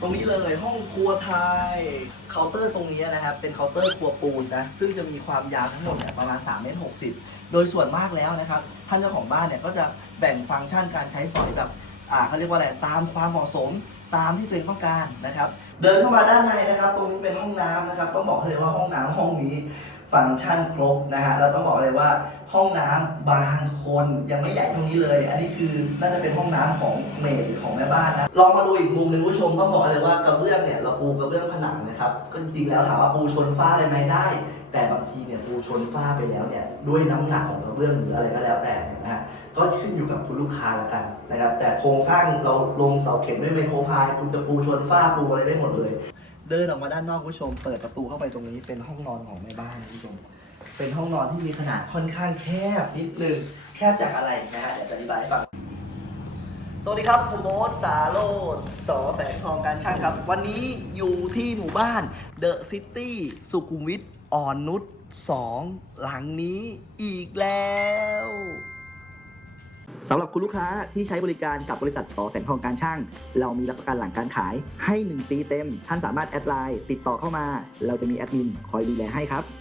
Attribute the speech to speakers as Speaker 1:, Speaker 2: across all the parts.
Speaker 1: ตรงนี้เลยห้องครัวไทยเคาน์เตอร์ตรงนี้นะครับเป็นเคาน์เตอร์ครัวปูนนะซึ่งจะมีความยาวทั้งหมดเนี่ยประมาณ3เมตร60 โดยส่วนมากแล้วนะครับท่านเจ้าของบ้านเนี่ยก็จะแบ่งฟังก์ชันการใช้สอยแบบอ่าเขาเรียกว่าอะไรตามความเหมาะสมตามที่ตัวเองต้องการนะครับ เดินเข้ามาด้านในนะครับ ตรงนี้เป็นห้องน้ำนะครับ ต้องบอกเลยว่าห้องน้ำห้องนี้ฟังก์ชันครบนะฮะแล้วต้องบอกเลยว่า ห้องน้ำบางคนยังไม่ใหญ่เท่านี้เลย อันนี้คือน่าจะเป็นห้องน้ำของเมดหรือของแม่บ้านนะ ลองมาดูอีกมุมหนึ่งผู้ชมต้องบอกเลยว่ากระเบื้องเนี่ยเราปูกระเบื้องผนังนะครับ ก็จริงแล้วถามว่าปูชนฝ้าได้ไหมได้ แต่บางทีเนี่ยปูชนฝ้าไปแล้วเนี่ยด้วยน้ำหนักของกระเบื้องหรืออะไรก็แล้วแต่นะฮะก็ขึ้นอยู่กับคุณลูกค้าละกันนะครับ แต่โครงสร้างเราลงเสาเข็มด้วยไมโครพายคุณจะปูชนฝ้าปูอะไรได้หมดเลย เดินออกมาด้านนอกผู้ชม เปิดประตูเข้าไปตรงนี้เป็นห้องนอนของแม่บ้านคุณผู้ชม เป็นห้องนอนที่มีขนาดค่อนข้างแคบนิดนึงแคบจากอะไรนะฮะเดี๋ยวจะอธิบายให้ฟังสวัสดีครับ ผมโบ๊ทสาโรดสอแสงทองการช่างครับ วันนี้อยู่ที่หมู่บ้านเดอะซิตี้สุขุมวิทอ่อนนุช2หลังนี้อีกแล้วสำหรับคุณลูกค้าที่ใช้บริการกับบริษัทสอแสงทองการช่าง เรามีรับประกันหลังการขายให้ 1 ปีเต็ม ท่านสามารถแอดไลน์ติดต่อเข้ามา เราจะมีแอดมินคอยดูแลให้ครับ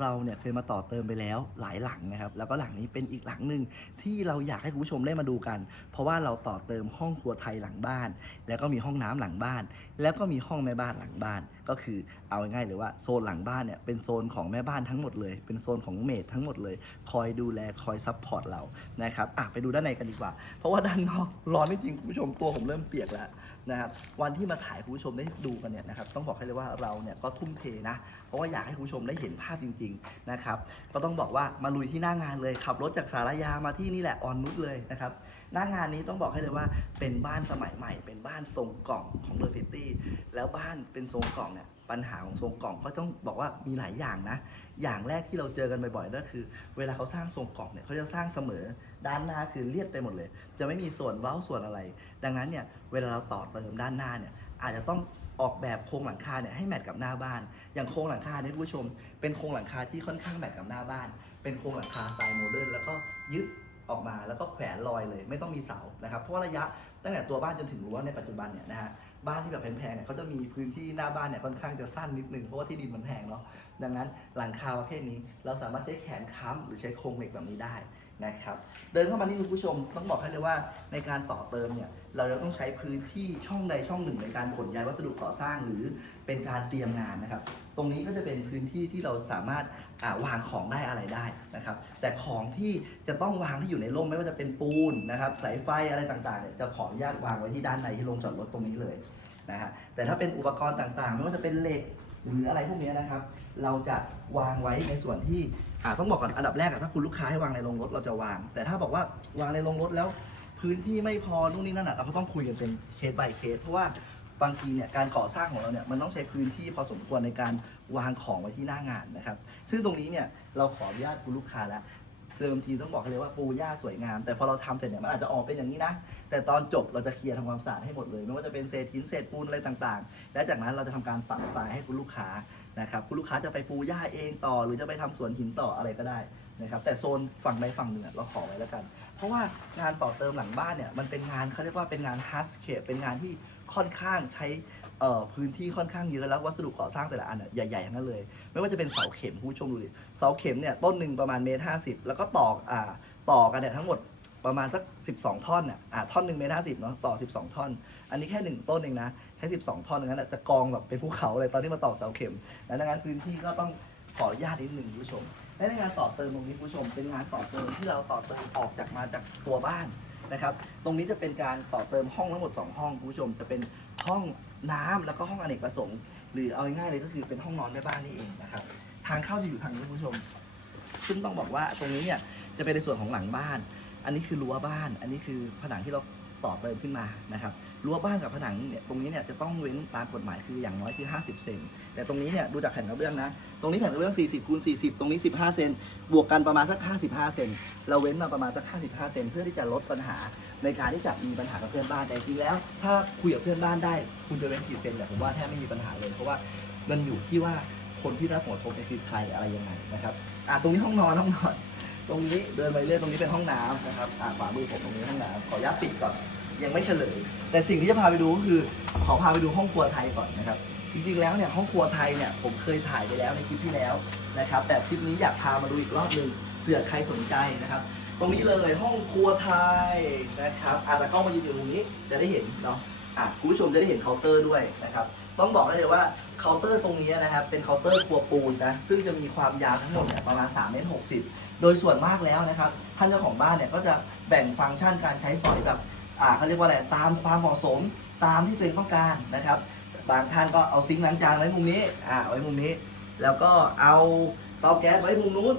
Speaker 1: เราเนี่ยเคยมาต่อเติมไปแล้วหลายหลังนะครับ แล้วก็หลังนี้เป็นอีกหลังหนึ่งที่เราอยากให้คุณผู้ชมได้มาดูกัน เพราะว่าเราต่อเติมห้องครัวไทยหลังบ้าน แล้วก็มีห้องน้ำหลังบ้าน แล้วก็มีห้องแม่บ้านหลังบ้าน ก็คือเอาง่ายๆเลยว่าโซนหลังบ้านเนี่ยเป็นโซนของแม่บ้านทั้งหมดเลย เป็นโซนของเมดทั้งหมดเลย คอยดูแลคอยซัพพอร์ตเรานะครับอะไปดูด้านในกันดีกว่า เพราะว่าด้านนอกร้อนจริงคุณผู้ชมตัวผมเริ่มเปียกแล้วนะครับวันที่มาถ่ายคุณผู้ชมได้ดูกันเนี่ยนะครับต้องบอกให้เลยว่าเราเนี่ยก็ทุ่มเทนะ เพราะว่าอยากให้คุณผู้ชมได้เห็นภาพจริงๆนะครับก็ต้องบอกว่ามาลุยที่หน้างานเลยขับรถจากสารยามาที่นี่แหละออนนุชเลยนะครับ หน้างานนี้ต้องบอกให้เลยว่าเป็นบ้านสมัยใหม่ เป็นบ้านทรงกล่องของเดอะซิตี้แล้วบ้านเป็นทรงกล่องเนี่ยปัญหาของทรงกล่องก็ต้องบอกว่ามีหลายอย่างนะ อย่างแรกที่เราเจอกันบ่อยๆก็คือ เวลาเขาสร้างทรงกล่องเนี่ยเขาจะสร้างเสมอด้านหน้าคือเรียบไปหมดเลย จะไม่มีส่วนเว้าส่วนอะไร ดังนั้นเนี่ยเวลาเราต่อเติมด้านหน้าเนี่ยอาจจะต้องออกแบบโครงหลังคาเนี่ยให้แมทกับหน้าบ้าน อย่างโครงหลังคาเนี่ยผู้ชม เป็นโครงหลังคาที่ค่อนข้างแมทกับหน้าบ้าน เป็นโครงหลังคาสไตล์โมเดิร์นแล้วก็ยึด ออกมาแล้วก็แขวนลอยเลย ไม่ต้องมีเสานะครับเพราะว่าระยะตั้งแต่ตัวบ้านจนถึงรั้วในปัจจุบันเนี่ยนะฮะบ้านที่แบบแพงๆเนี่ยเขาจะมีพื้นที่หน้าบ้านเนี่ยค่อนข้างจะสั้นนิดนึงเพราะว่าที่ดินมันแพงเนาะดังนั้นหลังคาประเภทนี้เราสามารถใช้แขนค้ำหรือใช้โครงเหล็กแบบนี้ได้ นะครับ เดินเข้ามานี่คุณผู้ชมต้องบอกให้เลยว่าในการต่อเติมเนี่ยเราจะต้องใช้พื้นที่ช่องใดช่องหนึ่งในการขนย้ายวัสดุก่อสร้างหรือเป็นการเตรียมงานนะครับ ตรงนี้ก็จะเป็นพื้นที่ที่เราสามารถาวางของได้อะไรได้นะครับ แต่ของที่จะต้องวางที่อยู่ในร่มไม่ว่าจะเป็นปูนนะครับสายไฟอะไรต่างๆเนี่ยจะขออนุญาตวางไว้ที่ด้านในที่โรงจอดรถตรงนี้เลยนะฮะแต่ถ้าเป็นอุปกรณ์ต่างๆ ไม่ว่าจะเป็นเหล็กหรืออะไรพวกนี้นะครับ เราจะวางไว้ในส่วนที่ อ่าต้องบอกก่อนอันดับแรกอะถ้าคุณลูกค้าให้วางในโรงรถเราจะวาง แต่ถ้าบอกว่าวางในโรงรถแล้ว พื้นที่ไม่พอนู่นนี่นั่นอะเราก็ต้องคุยกันเป็นเคส by เคส เพราะว่าบางทีเนี่ยการก่อสร้างของเราเนี่ยมันต้องใช้พื้นที่พอสมควรในการวางของไว้ที่หน้างานนะครับ ซึ่งตรงนี้เนี่ยเราขออนุญาตคุณลูกค้าแล้ว เดิมทีต้องบอกเลยว่าปูหญ้าสวยงาม แต่พอเราทำเสร็จเนี่ยมันอาจจะออกเป็นอย่างนี้นะ แต่ตอนจบเราจะเคลียร์ทำความสะอาดให้หมดเลย ไม่ว่าจะเป็นเศษหินเศษปูนอะไรต่างๆ และจากนั้นเราจะทำการปรับไฟล์ให้คุณลูกค้านะครับคุณลูกค้าจะไปปูหญ้าเองต่อ หรือจะไปทำสวนหินต่ออะไรก็ได้นะครับแต่โซนฝั่งใดฝั่งหนึ่งอเราขอไว้แล้วกัน เพราะว่างานต่อเติมหลังบ้านเนี่ยมันเป็นงานเขาเรียกว่าเป็นงานฮัสเคปเป็นงานที่ค่อนข้างใช้ เอ่อพื้นที่ค่อนข้างเยอะแล้ววัสดุก่อสร้างแต่ละอันเนี่ยใหญ่ๆทั้งนั้นเลย ไม่ว่าจะเป็นเสาเข็มคุณผู้ชมดูดิเสาเข็มเนี่ยต้นหนึ่งประมาณเมตรห้าสิบแล้วก็ต่ออ่าต่อกันเนี่ยทั้งหมดประมาณสัก 12 ท่อนน่ะอ่าท่อนหนึ่งเมตรห้าสิบเนาะต่อ 12 ท่อน อันนี้แค่หนึ่งต้นเองนะ ใช้ 12 ท่อนงนั้นนะจะกองแบบเป็นภูเขาเลยตอนที่มาต่อเสาเข็มและดังนั้นพื้นที่ก็ต้องขออนุญาตนิดหนึ่งคุณผู้ชมและในงานต่อเติมตรงนี้คุณผู้ชม เป็นงานต่อเติมที่เราต่อเติมออกจากมาจากตัวบ้านนะครับ ตรงนี้จะเป็นการต่อเติมห้องทั้งหมด 2 ห้องคุณผู้ชมจะเป็นห้อง น้ำแล้วก็ห้องอเนกประสงค์ หรือเอาง่ายๆเลยก็คือเป็นห้องนอนแม่บ้านนี่เองนะครับ ทางเข้าจะอยู่ทางนี้คุณผู้ชม ซึ่งต้องบอกว่าตรงนี้เนี่ยจะเป็นในส่วนของหลังบ้าน อันนี้คือรั้วบ้าน อันนี้คือผนังที่เราต่อเติมขึ้นมานะครับ รั้วบ้านกับผนังเนี่ยตรงนี้เนี่ยจะต้องเว้นตามกฎหมายคืออย่างน้อยคือ 50 เซนแต่ตรงนี้เนี่ยดูจากแผ่นกระเบื้องนะ ตรงนี้แผ่นกระเบื้อง 40คูณ40 ตรงนี้ 15 เซนบวกกันประมาณสัก 55 เซนเราเว้นมาประมาณสัก 55 เซนเพื่อที่จะลดปัญหาในการที่จะมีปัญหากับเพื่อนบ้านแต่จริงแล้ว ถ้าคุยกับเพื่อนบ้านได้ คุณจะเว้นกี่เซนเนี่ยผมว่าแทบไม่มีปัญหาเลยเพราะว่ามันอยู่ที่ว่าคนที่รับผลกระทบเนี่ยคือใครอะไรยังไงนะครับอะตรงนี้ห้องนอนห้องนอน ตรงนี้เดินไปเรื่อยตรงนี้เป็นห้องน้ำนะครับอ่าขวามือผมตรงนี้ห้องน้ำขออนุญาตปิดก่อนยังไม่เฉลย แต่สิ่งที่จะพาไปดูก็คือขอพาไปดูห้องครัวไทยก่อนนะครับ จริงๆแล้วเนี่ยห้องครัวไทยเนี่ยผมเคยถ่ายไปแล้วในคลิปที่แล้วนะครับ แต่คลิปนี้อยากพามาดูอีกรอบหนึ่งเผื่อใครสนใจนะครับ ตรงนี้เลยห้องครัวไทยนะครับอาจจะเข้ามายืนอยู่ตรงนี้จะได้เห็นเนาะอะคุณผู้ชมจะได้เห็นเคาน์เตอร์ด้วยนะครับ ต้องบอกได้เลยว่าเคาน์เตอร์ตรงนี้นะครับเป็นเคาน์เตอร์ครัวปูนนะซึ่งจะมีความยาวทั้งหมดเนี่ยประมาณ3เมตร60 โดยส่วนมากแล้วนะครับท่านเจ้าของบ้านเนี่ยก็จะแบ่งฟังก์ชันการใช้สอยแบบ อ่าเขาเรียกว่าอะไรตามความเหมาะสมตามที่ตัวเองต้องการนะครับ บางท่านก็เอาซิงค์ล้างจานไว้มุมนี้อ่าไว้มุมนี้ แล้วก็เอาเตาแก๊สไว้มุมนู้น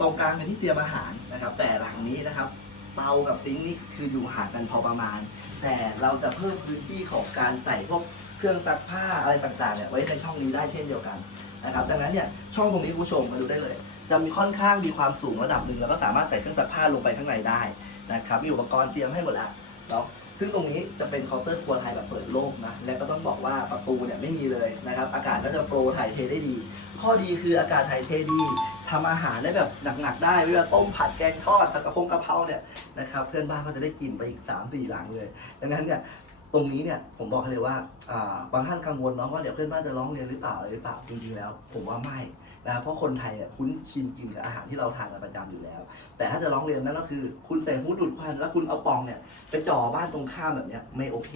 Speaker 1: ตรงกลางเป็นที่เตรียมอาหารนะครับ แต่หลังนี้นะครับ เตากับซิงค์นี่คืออยู่ห่างกันพอประมาณ แต่เราจะเพิ่มพื้นที่ของการใส่พวกเครื่องซักผ้าอะไรต่างๆเนี่ยไว้ในช่องนี้ได้เช่นเดียวกันนะครับ ดังนั้นเนี่ยช่องตรงนี้คุณผู้ชมมาดูได้เลย จะมีค่อนข้างมีความสูงระดับหนึ่งแล้วก็สามารถใส่เครื่องซักผ้าลงไปข้างในได้นะครับมีอุปกรณ์เตรียมให้หมดแล้ว เนาะซึ่งตรงนี้จะเป็นเคาน์เตอร์ครัวไทยแบบเปิดโล่งนะและก็ต้องบอกว่าประตูเนี่ยไม่มีเลยนะครับอากาศก็จะโฟลว์ถ่ายเทได้ดี ข้อดีคืออากาศถ่ายเทดีทำอาหารได้แบบหนักๆได้ไม่ว่าต้มผัดแกงทอดตะกะพงกะเพราเนี่ยนะครับเพื่อนบ้านก็จะได้กินไปอีก3 4หลังเลยดังนั้นเนี่ยตรงนี้เนี่ยผมบอกเลยว่าบางท่านกังวลเนาะว่าเดี๋ยวเพื่อนบ้านจะร้องเรียนหรือเปล่าหรือเปล่าจริงๆแล้ว ผมว่าไม่ นะครับเพราะคนไทยเนี่ยคุ้นชินกินกับอาหารที่เราทานกันประจำอยู่แล้ว แต่ถ้าจะร้องเรียนนั่นก็คือ คุณใส่ฮูดูดควันแล้วคุณเอาปองเนี่ยไปจ่อบ้านตรงข้ามแบบเนี้ยไม่โอเค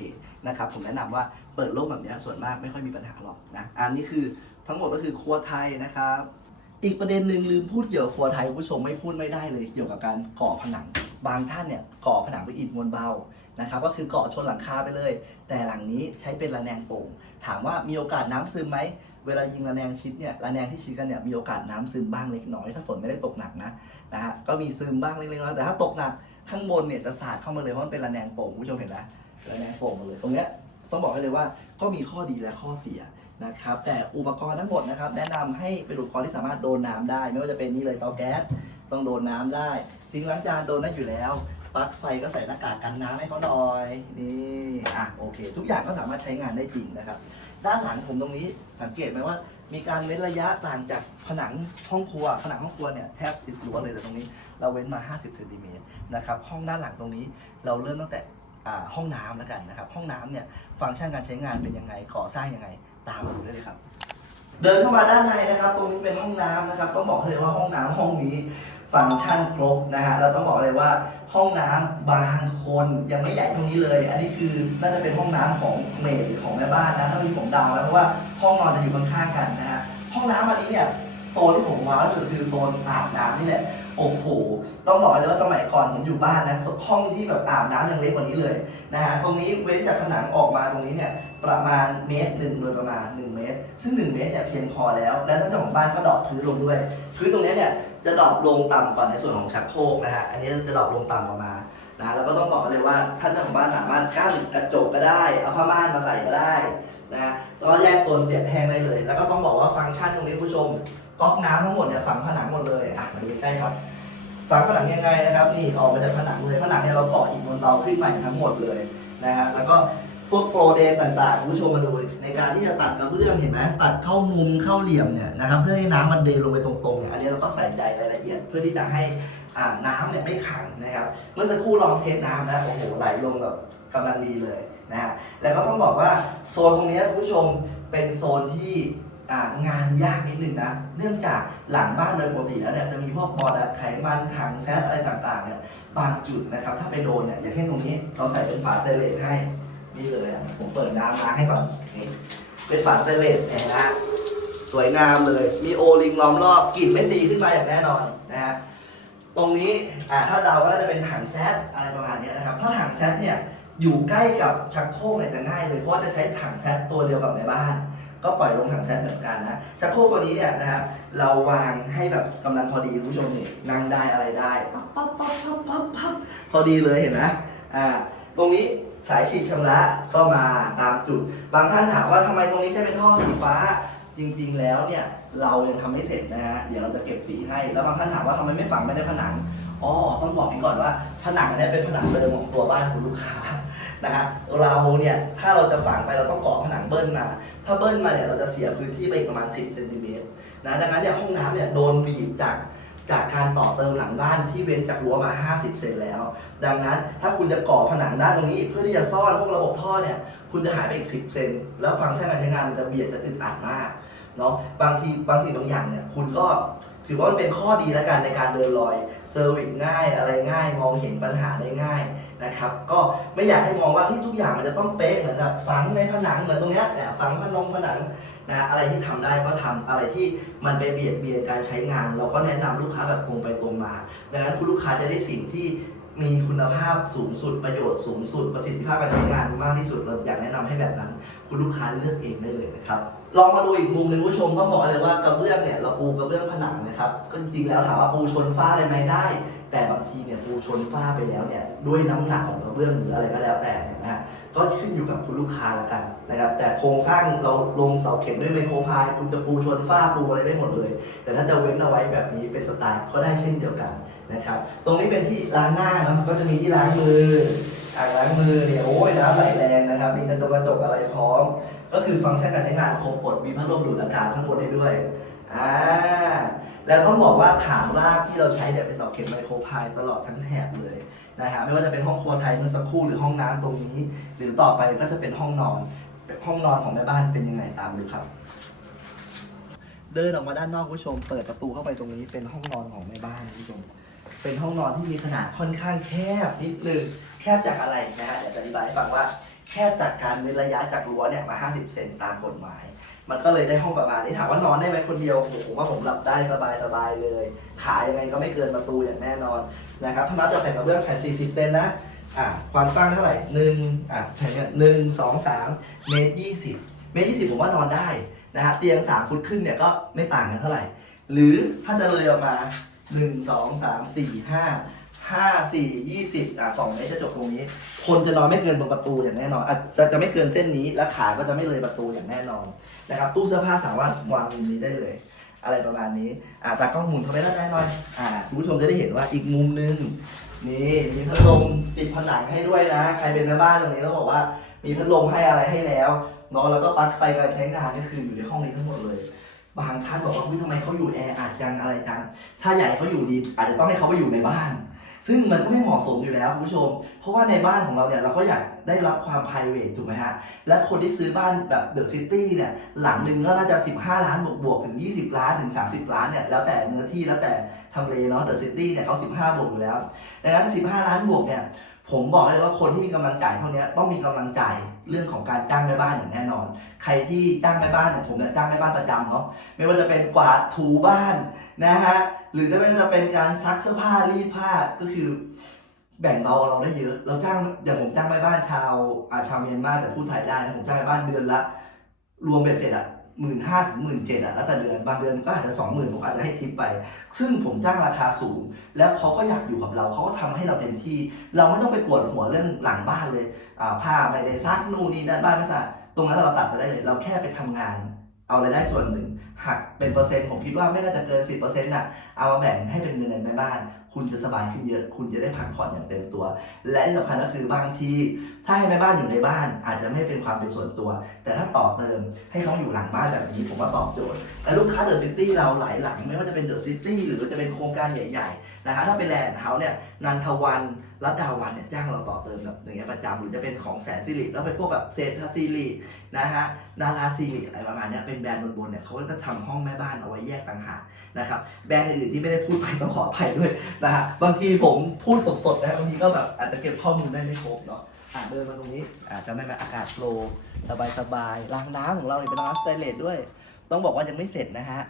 Speaker 1: นะครับผมแนะนำว่าเปิดโล่งแบบเนี้ยส่วนมากไม่ค่อยมีปัญหาหรอกนะอันนี้คือทั้งหมดก็คือครัวไทยนะครับอีกประเด็นหนึ่งลืมพูดเกี่ยวกับครัวไทยคุณผู้ชมไม่พูดไม่ได้เลยเกี่ยวกับการก่อผนัง บางท่านเนี่ยก่อผนังด้วยอิฐมวลเบานะครับก็คือก่อชนหลังคาไปเลย แต่หลังนี้ใช้เป็นระแนงโป่งถามว่ามีโอกาสน้ำซึมไหม เวลายิงระแนงชิดเนี่ยระแนงที่ชิดกันเนี่ยมีโอกาสน้ำซึมบ้างเล็กน้อยถ้าฝนไม่ได้ตกหนักนะนะฮะก็มีซึมบ้างเล็กน้อยแต่ถ้าตกหนักข้างบนเนี่ยจะสาดเข้ามาเลยเพราะมันเป็นระแนงโป่งคุณผู้ชมเห็นไหมระแนงโป่งมาเลยตรงเนี้ยต้องบอกให้เลยว่าก็มีข้อดีและข้อเสียนะครับแต่อุปกรณ์ทั้งหมดนะครับแนะนำให้เป็นอุปกรณ์ที่สามารถโดนน้ำได้ ไม่ว่าจะเป็นนี่เลยเตาแก๊สต้องโดนน้ำได้ซิงล้างจานโดนได้อยู่แล้วปลั๊กไฟก็ใส่หน้ากากกันน้ำให้เขาหน่อยนี่อะโอเค ทุกอย่างก็สามารถใช้งานได้จริงนะครับ ด้านหลังผมตรงนี้สังเกตไหมว่า มีการเว้นระยะต่างจากผนังห้องครัว ผนังห้องครัวเนี่ยแทบติดรั้วเลยแต่ตรงนี้เราเว้นมา 50เซนติเมตรนะครับห้องด้านหลังตรงนี้เราเริ่มตั้งแต่ห้องน้ำแล้วกันนะครับ ห้องน้ำเนี่ยฟังก์ชันการใช้งานเป็นยังไงก่อสร้างยังไง ตามมาดูได้เลยครับ เดินเข้ามาด้านในนะครับ ตรงนี้เป็นห้องน้ำนะครับ ต้องบอกเลยว่าห้องน้ำห้องนี้ ฟังก์ชันครบนะฮะเราต้องบอกเลยว่าห้องน้ำบางคนยังไม่ใหญ่เท่านี้เลย อันนี้คือน่าจะเป็นห้องน้ำของเมดหรือของแม่บ้านนะเท่าที่ผมเดาแล้วเพราะว่าห้องนอนจะอยู่ข้างๆกันนะฮะห้องน้ำอันนี้เนี่ยโซนที่ผมว้าวสุดคือโซนอาบน้ำนี่แหละโอ้โห ต้องบอกเลยว่าสมัยก่อนผมอยู่บ้านนะห้องที่แบบอาบน้ำยังเล็กกว่านี้เลยนะฮะตรงนี้เว้นจากผนังออกมาตรงนี้เนี่ยประมาณเมตรหนึ่งโดยประมาณ 1 เมตร ซึ่ง 1 เมตรเนี่ยเพียงพอแล้ว และท่านเจ้าของบ้านก็ดอปพื้นลงด้วยพื้นตรงนี้เนี่ย จะดรอปลงต่ำกว่าในส่วนของชักโครกนะฮะ อันนี้จะดรอปลงต่ำออกมานะแล้วก็ต้องบอกกันเลยว่าท่านเจ้าของบ้านสามารถกั้นกระจกก็ได้ เอาผ้าม่านมาใส่ก็ได้นะฮะแล้วก็แยกโซนเปียกแห้งได้เลย แล้วก็ต้องบอกว่าฟังก์ชันตรงนี้ผู้ชมก๊อกน้ำทั้งหมดเนี่ยฝังผนังหมดเลยอะมาดูใกล้ครับฝังผนังยังไงนะครับนี่ออกมาจากผนังเลยผนังเนี่ยเราเก่ออิฐมวลเบาขึ้นใหม่ทั้งหมดเลยนะฮะแล้วก็ วกโฟลเดนต่างๆคุณผู้ชมมาดูในการที่จะตัดกระเบื้องเห็นไหมตัดเข้ามุมเข้าเหลี่ยมเนี่ยนะครับเพื่อให้น้ำมันเดนลงไปตรงๆเนี่ยอันนี้เราก็ใส่ใจรายละเอียดเพื่อที่จะให้อ่าน้ำเนี่ยไม่ขังนะครับเมื่อสักครู่ลองเทสน้ำนะโอ้โหไหลลงแบบกำลังดีเลยนะฮะแล้วก็ต้องบอกว่าโซนตรงนี้คุณผู้ชมเป็นโซนที่งานยากนิดนึงนะ เนื่องจากหลังบ้านโดยปกติแล้วเนี่ยจะมีพวกบอลไขมันถังแซดอะไรต่างๆเนี่ยบางจุดนะครับถ้าไปโดนเนี่ยอย่างเช่นตรงนี้เราใส่เป็นฝาสเตเลสให้ นี่เลยอะผมเปิดน้ำมาให้ก่อนนี่เป็นฝาสเตนเลสนนะฮะสวยงามเลย มีโอลิงล้อมรอบกลิ่นไม่ดีขึ้นมาอย่างแน่นอนนะฮะตรงนี้อ่าถ้าเดาก็น่าจะเป็นถังแซดอะไรประมาณนี้นะครับถ้าถังแซดเนี่ยอยู่ใกล้กับชักโครกเนี่ยจะง่ายเลยเพราะจะใช้ถังแซดตัวเดียวกับในบ้าน ก็ปล่อยลงถังแซดเหมือนกันนะชักโครกตัวนี้เนี่ยนะฮะเราวางให้แบบกำลังพอดีคุณผู้ชมนี่นั่งได้อะไรได้ปั๊บปั๊บปั๊บปั๊บปั๊บปั๊บพอดีเลยเห็นไหมอ่าตรงนี้ สายฉีดชำระก็มาตามจุด บางท่านถามว่าทำไมตรงนี้ใช้เป็นท่อสีฟ้า จริง ๆ แล้วเนี่ยเรายังทำไม่เสร็จนะฮะเดี๋ยวเราจะเก็บสีให้ แล้วบางท่านถามว่าทำไมไม่ฝังไม่ได้ผนังอ๋อต้องบอกก่อนว่าผนังอันเนี้ยเป็นผนังเดิมของตัวบ้านคุณลูกค้านะฮะเราเนี่ยถ้าเราจะฝังไปเราต้องก่อผนังเบิ้ลมา ถ้าเบิ้ลมาเนี่ยเราจะเสียพื้นที่ไปอีกประมาณ 10เซนติเมตรนะดังนั้นเนี่ยห้องน้ำเนี่ยโดนบีบจาก จากการต่อเติมหลังบ้านที่เว้นจากรั้วมา 50 เซนแล้ว ดังนั้นถ้าคุณจะก่อผนังด้านตรงนี้ เพื่อที่จะซ่อนพวกระบบท่อเนี่ยคุณจะหายไปอีก 10 เซนแล้วฟังก์ชันการใช้งานมันจะเบียดจะอึดอัดมากเนาะบางทีบางทีบางอย่างเนี่ยคุณก็ถือว่ามันเป็นข้อดีแล้วกันในการเดินรอยเซอร์วิสง่ายอะไรง่ายมองเห็นปัญหาได้ง่ายนะครับ ก็ไม่อยากให้มองว่าที่ทุกอย่างมันจะต้องเป๊ะเหมือนแบบฝังในผนังเหมือนตรงนี้ยเนี่ฝังผนงผนัง นะอะไรที่ทำได้ก็ทำอะไรที่มันไปเบียดเบียนการใช้งาน เราก็แนะนำลูกค้าแบบตรงไปตรงมา ดังนั้นคุณลูกค้าจะได้สิ่งที่มีคุณภาพสูงสุดประโยชน์สูงสุดประสิทธิภาพการใช้งานมากที่สุดเราอยากแนะนำให้แบบนั้น คุณลูกค้าเลือกเองได้เลยนะครับลองมาดูอีกมุมหนึ่งผู้ชมต้องบอกเลยว่ากระเบื้องเนี่ยเราปูกระเบื้องผนังนะครับก็จริงๆแล้วถามว่าปูชนฝ้าได้ไหมได้ แต่บางทีเนี่ยปูชนฝ้าไปแล้วเนี่ยด้วยน้ำหนักของกระเบื้องหรืออะไรก็แล้วแต่นะฮะ ก็ขึ้นอยู่กับคุณลูกค้าและกันนะครับ แต่โครงสร้างเราลงเสาเข็มด้วยไมโครพายคุณจะปูชนฝ้าปูอะไรได้หมดเลย แต่ถ้าจะเว้นเอาไว้แบบนี้เป็นสไตล์ก็ได้เช่นเดียวกันนะครับ ตรงนี้เป็นที่ล้างหน้าเนอะก็จะมีที่ล้างมืออ่างล้างมือเนี่ยโอ้ยน้ำไหลแรงนะครับมีกระจกกระจกอะไรพร้อม ก็คือฟังก์ชันการใช้งานครบหมดมีพัดลมดูดอากาศข้างบนได้ด้วย อ่าแล้วต้องบอกว่าฐานรากที่เราใช้เนี่ยเป็นเสาเข็มไมโครพายตลอดทั้งแถบเลยนะฮะไม่ว่าจะเป็นห้องครัวไทยเมื่อสักครู่หรือห้องน้ำตรงนี้ หรือต่อไปก็จะเป็นห้องนอนห้องนอนของแม่บ้านเป็นยังไงตามดูครับ เดินออกมาด้านนอกคุณผู้ชม เปิดประตูเข้าไปตรงนี้เป็นห้องนอนของแม่บ้านคุณผู้ชม เป็นห้องนอนที่มีขนาดค่อนข้างแคบนิดนึงแคบจากอะไรนะฮะเดี๋ยวจะอธิบายให้ฟังว่า แคบจากการเว้นระยะจากรั้วเนี่ยมา 50 เซนตามกฎหมาย มันก็เลยได้ห้องประมาณนี้ถามว่านอนได้ไหมคนเดียวโอ้โหผมว่าผมหลับได้สบายสบายเลย ขายังไงก็ไม่เกินประตูอย่างแน่นอนนะครับถ้านับจากแผ่นกระเบื้องแผ่น 40 เซนนะอะความกว้างเท่าไหร่หนึ่งอะแผ่นเนี่ยหนึ่งสองสามเมตรยี่สิบเมตรยี่สิบผมว่านอนได้นะฮะเตียงสามฟุตครึ่งเนี่ยก็ไม่ต่างกันเท่าไหร่ หรือถ้าจะเลยออกมาหนึ่งสองสามสี่ห้า ห้าสี่ยี่สิบอะสองเมตรจะจบตรงนี้ คนจะนอนไม่เกินตรงประตูอย่างแน่นอนอะจะจะไม่เกินเส้นนี้ และขาก็จะไม่เลยประตูอย่างแน่นอนนะครับ ตู้เสื้อผ้าสามารถวางมุมนี้ได้เลย อะไรประมาณนี้อะตากล้องหมุนเข้าไปด้านในหน่อยอะคุณผู้ชมจะได้เห็นว่าอีกมุมนึงนี่มีพัดลมติดผนังให้ด้วยนะ ใครเป็นแม่บ้านตรงนี้ต้องบอกว่า มีพัดลมให้อะไรให้แล้วเนาะแล้วก็ปลั๊กไฟการใช้งานนี่คืออยู่ในห้องนี้ทั้งหมดเลยบางท่านบอกว่าทำไมเขาอยู่แอร์อัดจังอะไรจังถ้าให้เขาอยู่ดีอาจจะต้องให้เขาไปอยู่ในบ้าน ซึ่งมันก็ไม่เหมาะสมอยู่แล้วคุณผู้ชม เพราะว่าในบ้านของเราเนี่ยเราก็อยากได้รับความ p r i v a t ถูกไหมฮะ และคนที่ซื้อบ้านแบบเดอะซิตี้เนี่ยหลังหนึ่งก็น่าจะ 15 ล้านบวกบวกถึง 20 ล้านถึง 30 ล้านเนี่ยแล้วแต่เนื้อที่แล้วแต่ทำเลเนาะเดอะซิตี้เนี่ยเขา 15 บวกอยู่แล้วดังนั้น 15 ล้านบวกเนี่ยผมบอกเลยว่าคนที่มีกำลังจ่ายเท่านี้ต้องมีกำลังจ่าย เรื่องของการจ้างแม่บ้านอย่างแน่นอน ใครที่จ้างแม่บ้านเนี่ยผมเนี่ยจ้างแม่บ้านประจำเนาะไม่ว่าจะเป็นกวาดถูบ้านนะฮะหรือจะไม่ว่จะเป็นการซักเสื้อผ้ารีดผ้าก็คือ แบ่งเบาเราได้เยอะ เราจ้างอย่างผมจ้างแม่บ้านชาวอาชาวเมียนมาแต่พูดไทยได้นะผมจ้างแม่บ้านเดือนละ รวมเป็นเสร็จอะ หมื่นห้าถึงหมื่นเจ็ดอะแล้วแต่เดือนบางเดือนก็อาจจะสองหมื่นผมอาจจะให้ทิปไป ซึ่งผมจ้างราคาสูง แล้วเขาก็อยากอยู่กับเราเขาก็ทำให้เราเต็มที่ เราไม่ต้องไปปวดหัวเรื่องหลังบ้านเลยอ่าผ้าไม่ได้ซักนู่นนี่นั่นบ้านไม่สะอาดตรงนั้นเราตัดไปได้เลย เราแค่ไปทำงาน เอารายได้ส่วนหนึ่งหักเป็นเปอร์เซ็นต์ผมคิดว่าไม่น่าจะเกิน10%น่ะ เอามาแบ่งให้เป็นเงินเดือนแม่บ้าน คุณจะสบายขึ้นเยอะ คุณจะได้พักผ่อนอย่างเต็มตัว และที่สำคัญก็คือบางทีถ้าให้แม่บ้านอยู่ในบ้าน อาจจะไม่เป็นความเป็นส่วนตัว แต่ถ้าต่อเติมให้เขาอยู่หลังบ้านแบบนี้ ผมว่าตอบโจทย์และลูกค้าเดอะซิตี้เราหลายหลัง ไม่ว่าจะเป็นเดอะซิตี้หรือจะเป็นโครงการใหญ่ๆนะฮะถ้าเป็นแลนด์เฮาส์เนี่ยนันทวันรัตดาวันเนี่ยจ้างเราต่อเติมแบบอย่างเงี้ยประจำหรือจะเป็นของแสนสิริแล้วเป็นพวกแบบเซนทาซิรินะฮะนาราซิริอะไรประมาณเนี้ยเป็นแบรนด์บนๆเนี่ยเขาก็จะทำห้องแม่บ้านเอาไว้แยกต่างหากนะครับแบรนด์อื่นที่ไม่ได้พูดไปต้องขออภัยด้วยนะฮะบางทีผมพูดสดๆนะบางทีก็แบบอาจจะเก็บข้อมูลได้ไม่ครบเนาะอะเดินมาตรงนี้อาจจะไม่มาอากาศโปรสบายๆล้างน้ำของเราเนี่ยเป็นน้ำสเตนเลสด้วย ต้องบอกว่ายังไม่เสร็จนะฮะ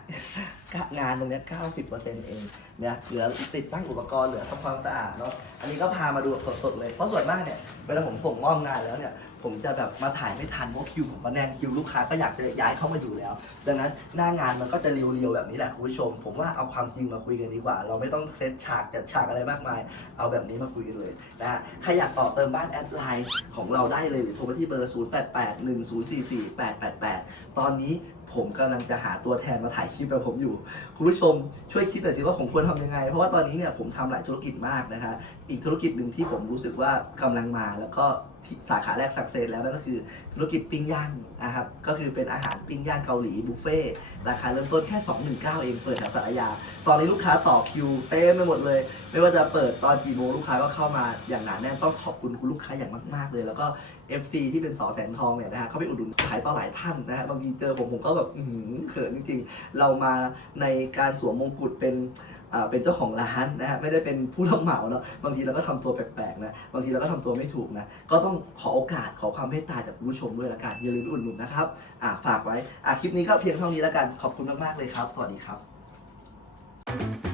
Speaker 1: งานตรงนี้ย90%เองเนี่ยเหลือติดตั้งอุปกรณ์เหลือทำความสะอาดเนาะอันนี้ก็พามาดูสดๆเลยเพราะส่วนมากเนี่ยเวลาผมส่งมอบงานแล้วเนี่ย ผมจะแบบมาถ่ายไม่ทันเพราะคิวผมก็แน่นคิวลูกค้าก็อยากจะย้ายเข้ามาอยู่แล้ว ดังนั้นหน้างานมันก็จะเรียวๆแบบนี้แหละคุณผู้ชม ผมว่าเอาความจริงมาคุยกันดีกว่า เราไม่ต้องเซตฉากจัดฉากอะไรมากมาย เอาแบบนี้มาคุยกันเลยนะฮะใครอยากต่อเติมบ้านแอดไลน์ของเราได้เลยหรือโทรไปที่เบอร์ 0881044888 ตอนนี้ผมกำลังจะหาตัวแทนมาถ่ายคลิปกับผมอยู่ คุณผู้ชมช่วยคิดหน่อยสิว่าผมควรทำยังไง เพราะว่าตอนนี้เนี่ยผมทำหลายธุรกิจมากนะฮะอีกธุรกิจหนึ่งที่ผมรู้สึกว่ากำลังมาแล้วก็ ที่สาขาแรกสักเซสแล้วนั่นก็คือธุรกิจปิ้งย่างนะครับก็คือเป็นอาหารปิ้งย่างเกาหลีบุฟเฟ่ราคาเริ่มต้นแค่ 219 เองเปิดแถวสารยา ตอนนี้ลูกค้าต่อคิวเต็มไปหมดเลย ไม่ว่าจะเปิดตอนกี่โมงลูกค้าก็เข้ามาอย่างหนาแน่นต้องขอบคุณคุณลูกค้าอย่างมาก ๆ เลย แล้วก็ FC ที่เป็นสอแสนทองเนี่ยนะฮะเขาไปอุดหนุนขายต่อหลายท่านนะฮะบางทีเจอผมผมก็แบบอื้อหือเขินจริง ๆ เรามาในการสวมมงกุฎเป็น เป็นเจ้าของร้านนะฮะไม่ได้เป็นผู้รับเหมาแล้วบางทีเราก็ทำตัวแปลกๆนะบางทีเราก็ทำตัวไม่ถูกนะก็ต้องขอโอกาสขอความเมตตาจากผู้ชมด้วยละกันอย่าลืมอุดหนุนนะครับอ่าฝากไว้อ่าคลิปนี้ก็เพียงเท่านี้ละกันขอบคุณมากๆเลยครับ สวัสดีครับ thank you